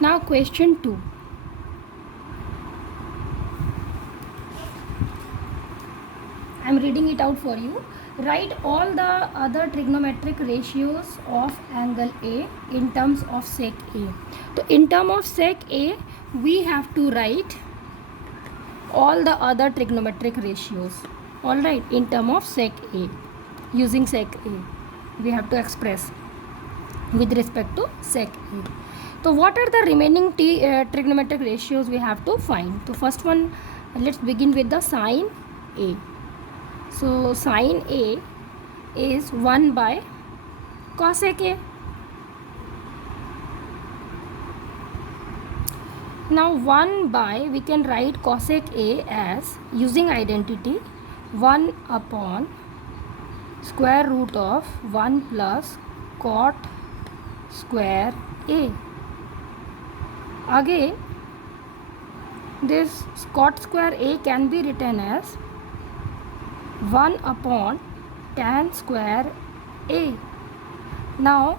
Now question 2. I am reading it out for you. Write all the other trigonometric ratios of angle A in terms of sec A. So in terms of sec A, we have to write all the other trigonometric ratios. All right, in terms of sec A, using sec A, we have to express with respect to sec A. So what are the remaining trigonometric ratios we have to find? So first one, let's begin with the sine A. So sine A is 1 by cosec A. Now 1 by, we can write cosec A as, using identity, 1 upon square root of 1 plus cot square A. Again, this cot square A can be written as 1 upon tan square A. Now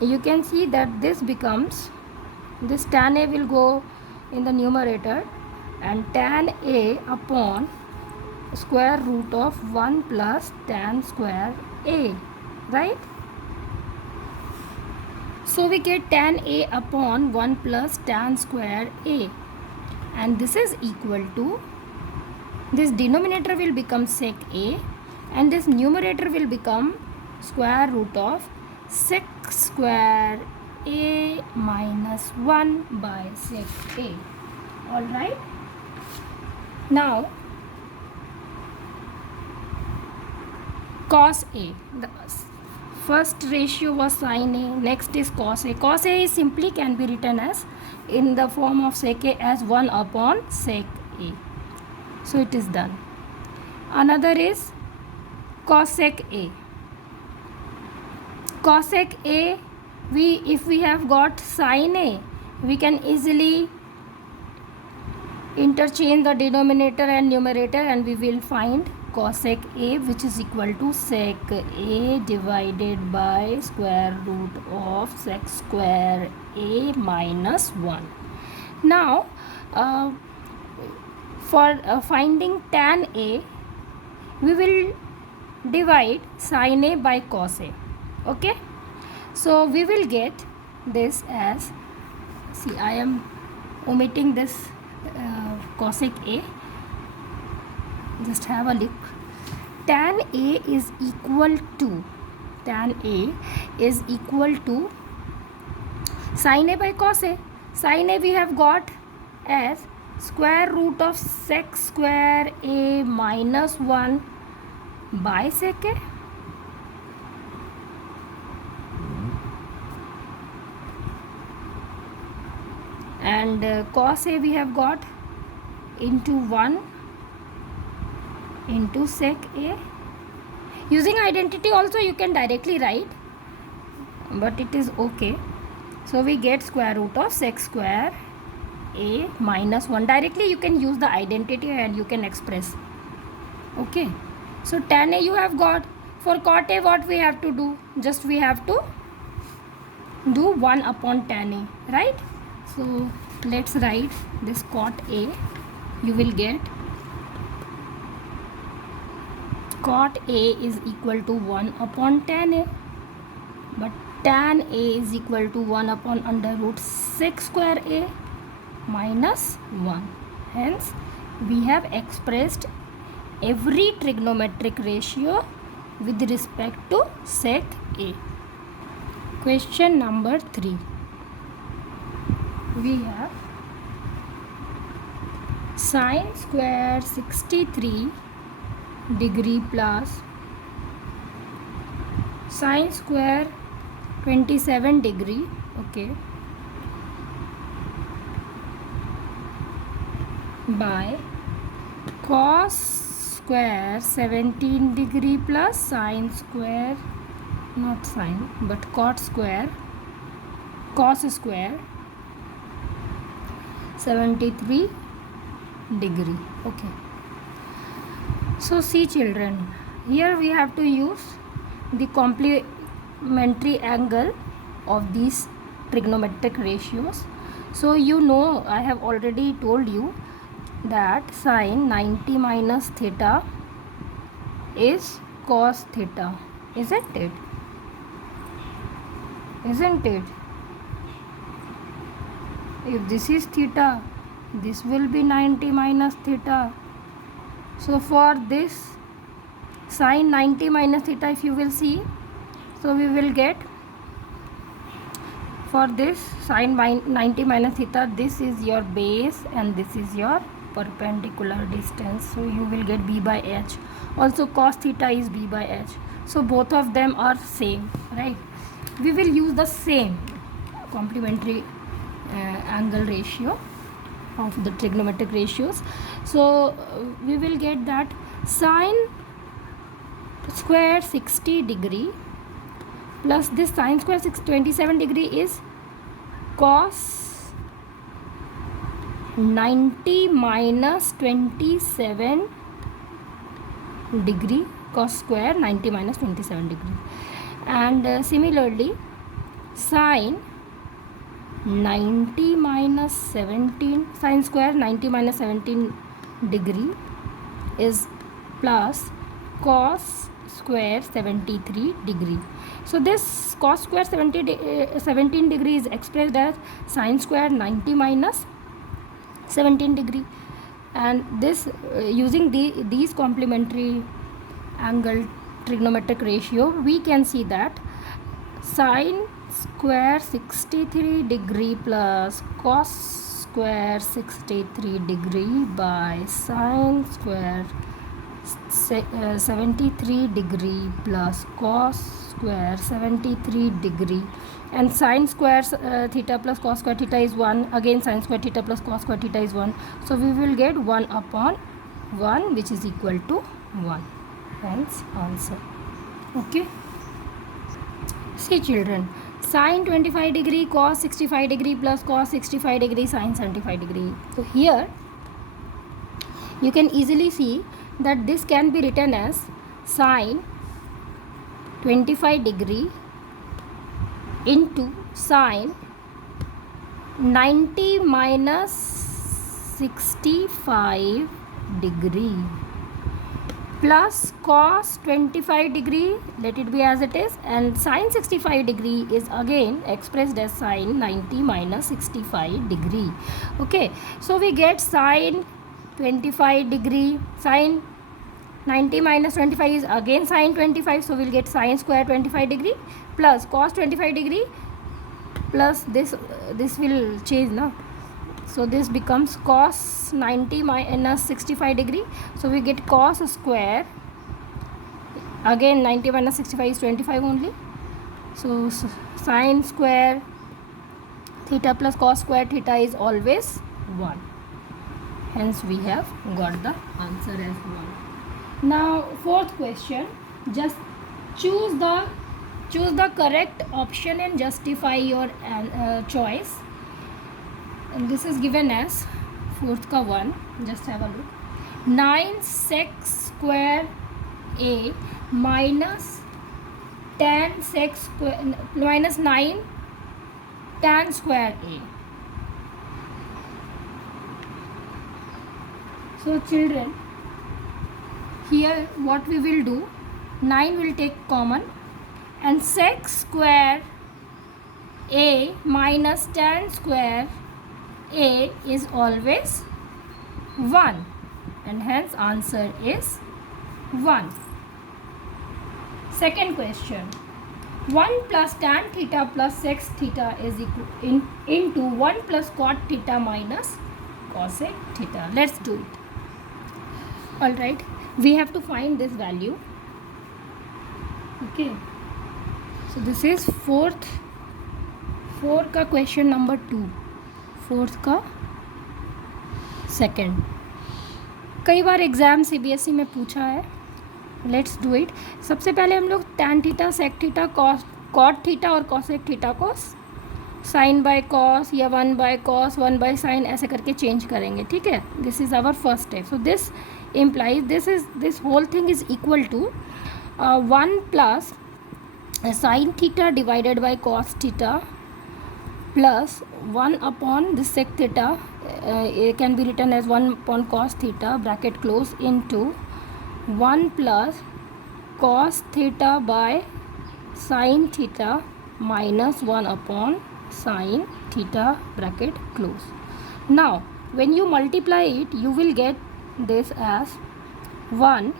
you can see that this becomes, this tan A will go in the numerator and tan A upon square root of 1 plus tan square A, right? So we get tan A upon 1 plus tan square A, and this is equal to, this denominator will become sec A and this numerator will become square root of sec square A minus 1 by sec A. Alright. Now cos A. The first ratio was sin A, next is cos A. Cos A is simply can be written as in the form of sec A as 1 upon sec A. So it is done. Another is cosec A. Cosec A, if we have got sin A, we can easily interchange the denominator and numerator and we will find cosec A, which is equal to sec A divided by square root of sec square A minus 1. Now for finding tan A, we will divide sin A by cos A. Okay, so we will get this as, see, I am omitting this cosec A. Just have a look. Tan A is equal to, tan A is equal to sin A by cos A. Sin A we have got as square root of sec square A minus 1 by sec A. And cos A we have got into 1 into sec A. Using identity also you can directly write, but it is okay. So we get square root of sec square A minus 1. Directly you can use the identity and you can express. Okay, so tan A you have got. For cot A, what we have to do? Just we have to do 1 upon tan A, right? So let's write this cot A. You will get cot A is equal to 1 upon tan A, but tan A is equal to 1 upon under root sec square A minus 1. Hence we have expressed every trigonometric ratio with respect to sec A. Question number 3. We have sine square 63 degree plus sine square 27 degree, okay, by cos square 17 degree plus sine square, not sine but cot square, cos square 73 degree. Okay, so see children, here we have to use the complementary angle of these trigonometric ratios. So you know, I have already told you that sine 90 minus theta is cos theta, isn't it? Isn't it? If this is theta, this will be 90 minus theta. So for this sine 90 minus theta, if you will see, so we will get, for this sine 90 minus theta, this is your base and this is your perpendicular distance. So you will get b by h. Also cos theta is b by h. So both of them are same, right? We will use the same complementary angle ratio of the trigonometric ratios. So we will get that sine square 60 degree plus this sine square 27 degree is cos 90 minus 27 degree, cos square 90 minus 27 degree. And similarly sine 90 minus 17, sine square 90 minus 17 degree is plus cos square 73 degree. So this cos square 17 degree is expressed as sine square 90 minus 17 degree, and this using these complementary angle trigonometric ratio, we can see that sine square 63 degree plus cos square 63 degree by sine square 73 degree plus cos square 73 degree, and sine square theta plus cos square theta is 1, again sine square theta plus cos square theta is 1. So we will get 1 upon 1, which is equal to 1. Hence answer. Okay. See children, sine 25 degree cos 65 degree plus cos 65 degree sine 75 degree. So here you can easily see that this can be written as sine 25 degree into sine 90 minus 65 degree plus cos 25 degree, let it be as it is, and sine 65 degree is again expressed as sine 90 minus 65 degree. Okay, so we get sine 25 degree, sine 90 minus 25 is again sine 25, so we'll get sine square 25 degree plus cos 25 degree plus this will change now. So this becomes cos 90 minus 65 degree. So we get cos square, again 90 minus 65 is 25 only. So sine square theta plus cos square theta is always 1. Hence we have got the answer as 1. Now fourth question, just choose the correct option and justify your choice. And this is given as fourth ka 1. Just have a look. 9 sec square a minus tan sec square minus 9 tan square a. So children, here what we will do, 9 will take common, and sec square a minus tan square a is always 1, and hence answer is 1. Second question, 1 plus tan theta plus sec theta is equal into 1 plus cot theta minus cosec theta. Let's do it. Alright, we have to find this value. Okay, so this is four का question number 2, fourth का second. कई बार exam CBSE में पूछा है. Let's do it. सबसे पहले हम लोग tan theta sec theta cot theta और कॉसेक थीटा को साइन बाय कॉस या 1 बाय कॉस 1 बाय साइन ऐसे करके चेंज करेंगे. ठीक है, this is our first step. So this implies this whole thing is equal to 1 plus sin theta divided by cos theta plus 1 upon the sec theta, it can be written as 1 upon cos theta bracket close into 1 plus cos theta by sin theta minus 1 upon sin theta bracket close. Now when you multiply it, you will get this as 1.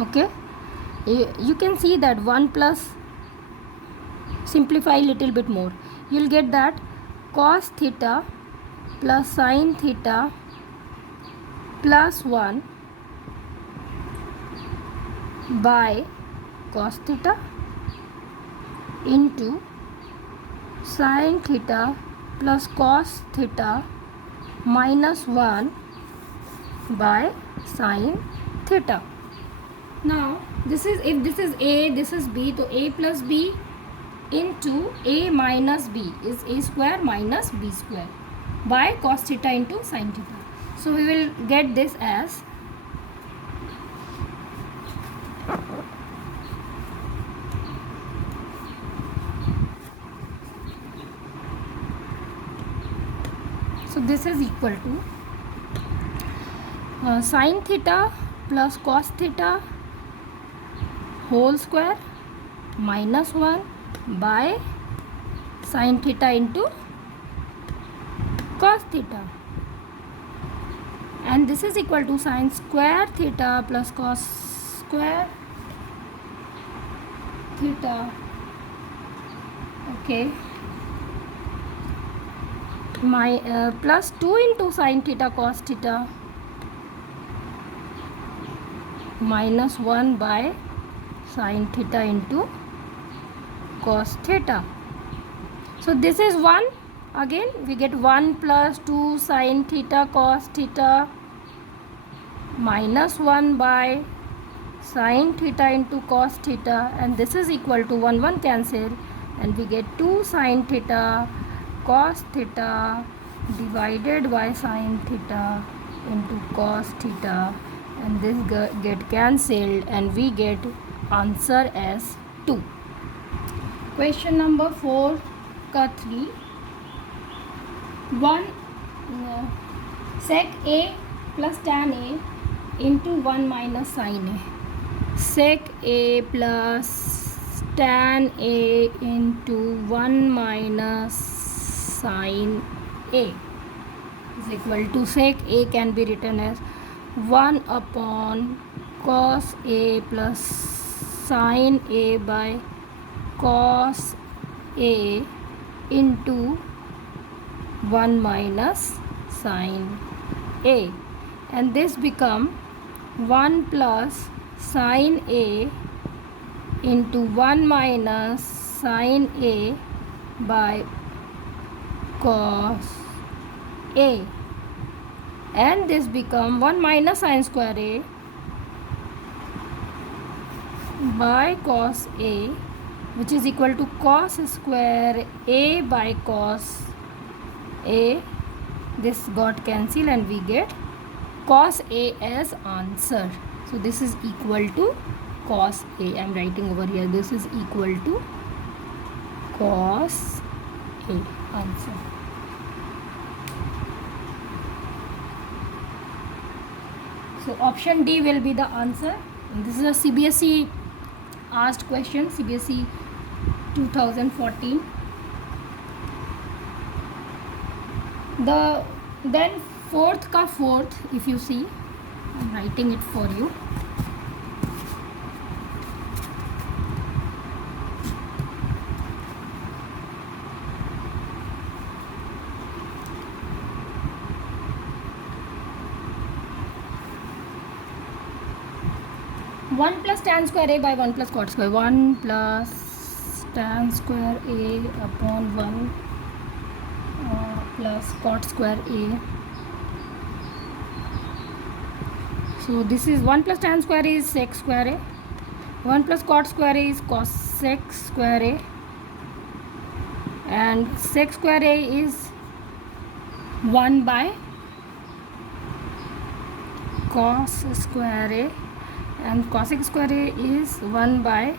Okay, you can see that 1 plus, simplify a little bit more, you'll get that cos theta plus sin theta plus 1 by cos theta into sin theta plus cos theta minus 1 by sin theta. Now this is, if this is a, this is b, so a plus b into a minus b is a square minus b square by cos theta into sin theta. So we will get this as this is equal to sin theta plus cos theta whole square minus 1 by sin theta into cos theta, and this is equal to sin square theta plus cos square theta. Okay, my plus 2 into sin theta cos theta minus 1 by sin theta into cos theta. So this is 1. Again we get 1 plus 2 sin theta cos theta minus 1 by sin theta into cos theta, and this is equal to 1 cancel, and we get 2 sin theta cos theta divided by sin theta into cos theta, and this get cancelled, and we get answer as 2. Question number 4 का 3, 1 sec a plus tan a into 1 minus sin a. Sec a plus tan a into 1 minus sin a is equal to, sec a can be written as 1 upon cos a plus sin a by cos a into 1 minus sin a, and this become 1 plus sin a into 1 minus sin a by cos a, and this become 1 minus sin square a by cos a, which is equal to cos square a by cos a. This got cancelled, and we get cos a as answer. So this is equal to cos a. I am writing over here, this is equal to cos a answer. So option D will be the answer. And this is a CBSE asked question, CBSE 2014. Then fourth ka fourth, if you see, I'm writing it for you. One plus tan square a by 1 plus cot square. 1 plus tan square a upon 1 plus cot square a. So this is 1 plus tan square is sec square a. 1 plus cot square a is cos sec square a. And sec square a is 1 by cos square a. And cosec square a is 1 by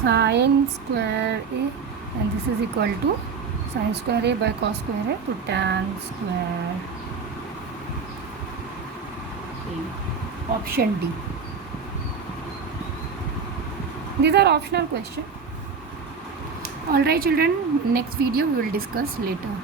sin square a, and this is equal to sin square a by cos square a, to tan square a. Option D. These are optional questions. Alright children, next video we will discuss later.